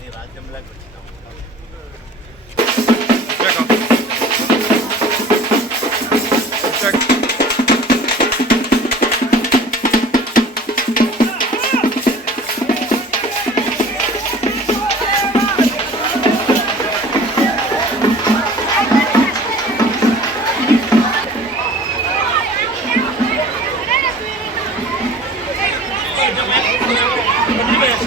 నీ రాజ్యంలోకి వచ్చినాము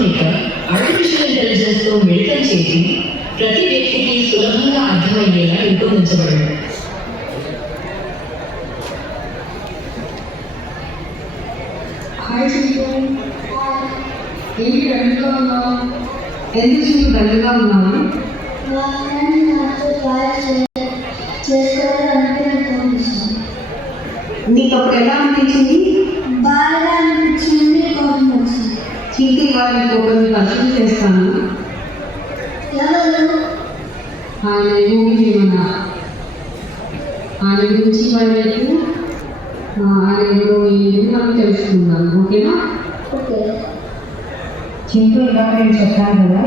ఆధునిక ఆర్టిఫిషియల్ ఇంటెలిజెన్స్తో మిళితం చేసి ప్రతి వ్యక్తికి సులభంగా అర్థమయ్యేలా రూపొందించబడింది. ఏంటి డల్గా ఉన్నావు? ఎందుకు చిల్లు డల్గా ఉన్నావు? నాకు ఇష్టం నీకు అప్పుడు ఎలా వారిని ఒకరిని పరిచయం చేస్తాను. ఆయన యోగి వేమన ఆయన గురించి ఆ, ఆయన మనం తెలుసుకుందాం. ఓకేనా? ఓకే. చింటూ నేను చెప్పాను కదా?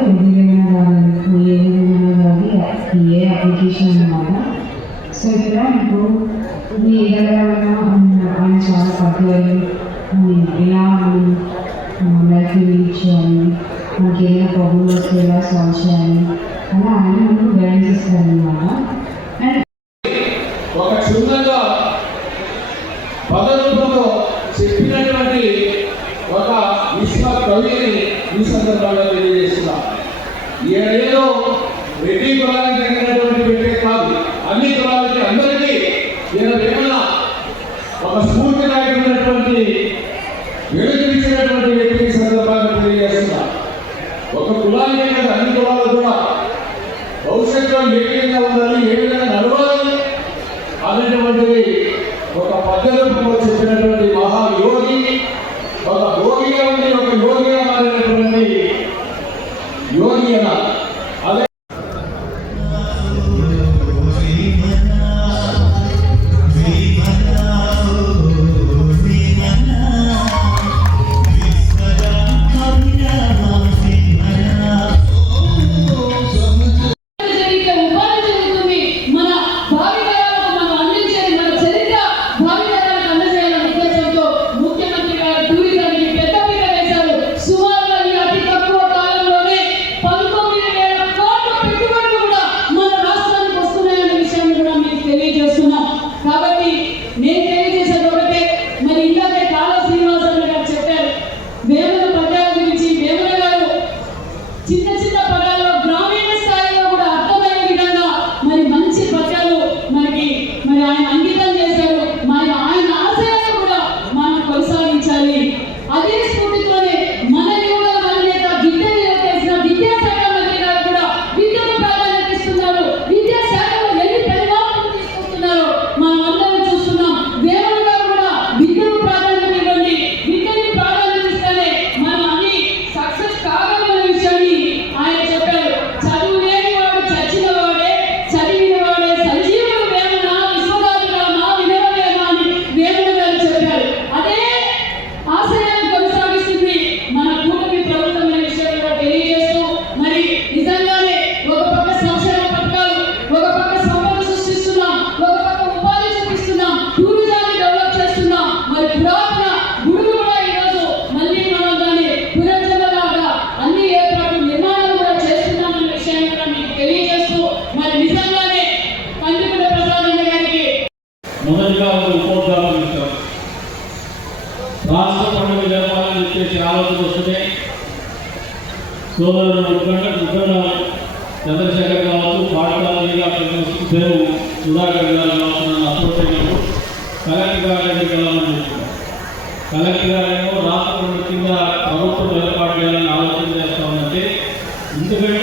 గారి యోగి వేమన గారి ఏ అప్లికేషన్ అన్నమాట. సో ఇక్కడ ఇప్పుడు మీ దగ్గర ఆయన చాలా పర్టికులర్ ఎలా మనం లైఫ్ లీడ్ చేయాలి మనకి ఏదైనా ప్రాబ్లమ్ వస్తే ఎలా సాల్వ్ చేయాలి అలా ఆయన మనకు గైడెన్స్ ఇస్తారనమాట అండ్ ఒక క్షుణ్ణంగా పదరూపంలో చెప్పినటువంటి ఒక విశ్వ కవిని ఈ సందర్భంగా తెలియజేస్తున్నా ఏదో రెడ్డి కులానికి చెందినటువంటి వ్యక్తే కాదు అన్ని కులాలకి అందరికీ ఈయన ఏమన్నా స్ఫూర్తి నాయకుడైనటువంటి వెలుగునిచ్చినటువంటి వ్యక్తి సందర్భాన్ని తెలియజేస్తున్నా. ఒక కులానికి కదా అన్ని కులాలు కూడా భవిష్యత్తులో ఏ విధంగా ఉండాలి ఏ విధంగా నడవాలి అనేటువంటిది ఒక పద్ధతిలో చెప్పినటువంటి మహాయోగి ఒక తెలియజేస్తున్నాం. కాబట్టి నేను ముఖ్యంగా చంద్రశేఖర్ కావచ్చు పాఠశాల పేరు సుధాకర్ గారు కావచ్చు నన్ను అప్రోచ్ కలెక్టర్ గారి దగ్గరికి వెళ్ళాలని చెప్పారు. కలెక్టర్ గారేమో కింద ప్రభుత్వం ఏర్పాటు చేయాలని ఆలోచన చేస్తా ఉందంటే ఎందుకంటే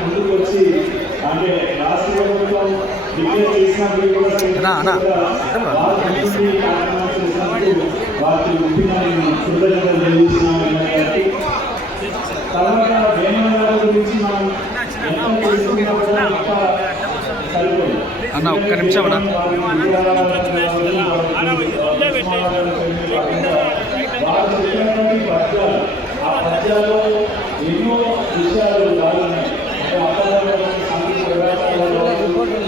ముందుకు వచ్చి అంటే రాష్ట్ర ప్రభుత్వం డిక్లేర్ చేసినప్పుడు కూడా ముఖ్యంగా నేను కృతజ్ఞతలు గారికి. తర్వాత వేమన గారి గురించి మనం ఎంత తెలుసుకున్నా కూడా ఇంకా సరిపోదు. అన్న, ఒక్క నిమిషం అన్న. ఎన్నో విషయాలు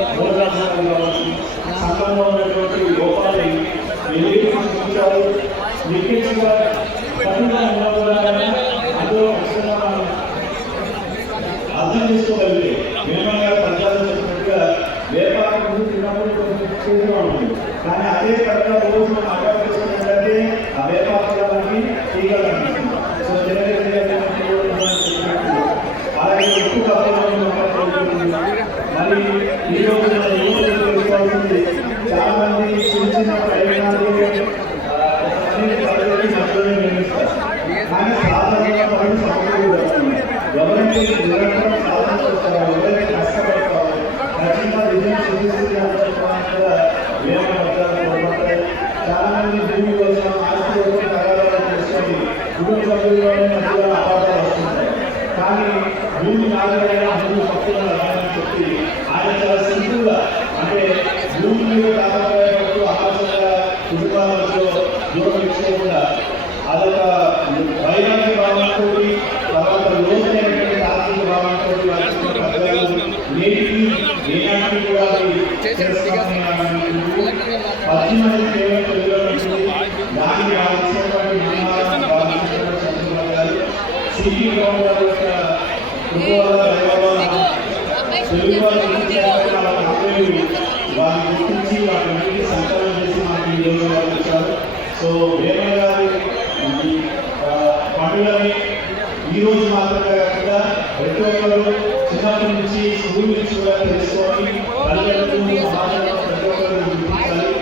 కావచ్చు, కావచ్చు, సంఘంలో ఉన్నటువంటి అందులో ఖచ్చితంగా మనం అర్థం చేసుకోగలిగితే వేమగా పద్యాలు చెప్పినట్టుగా వ్యాపారం ముందు ఉంటుంది కానీ అదే పట్ల రోజు మనం చేసుకొని కుటుంబ సభ్యుల్లోనే మధ్యలో అపార్థాలు వస్తున్నాయి కానీ భూమి నాగరైనా భూమి పక్కన రావాలని చెప్పి ఆయన చాలా సింపుల్గా అంటే భూమి మీద తాపత్రయపడుతూ ఆహారంగా కుటుంబాలతో దూరం ఇచ్చేయకుండా అదొక వైరాగ్య భావంతో తర్వాత లోతైనటువంటి ఆర్థిక భావంతో నేటికి ఏనాటికి కూడా అది చేస్తామని వారిని గుర్తించి వాటిని సంకలనం చేసి మనకి ఈ రోజు వాళ్ళు వచ్చారు సో వేమ గారి ఈ, ఆ, పండుగని ఈ రోజు మాత్రమే కాకుండా ప్రతి ఒక్కరు చిన్నప్పటి నుంచి స్కూల్ నుంచి కూడా తెలుసుకొని తల్లిదండ్రులు సమాజంలో ప్రతి ఒక్కరు గుర్తించాలి.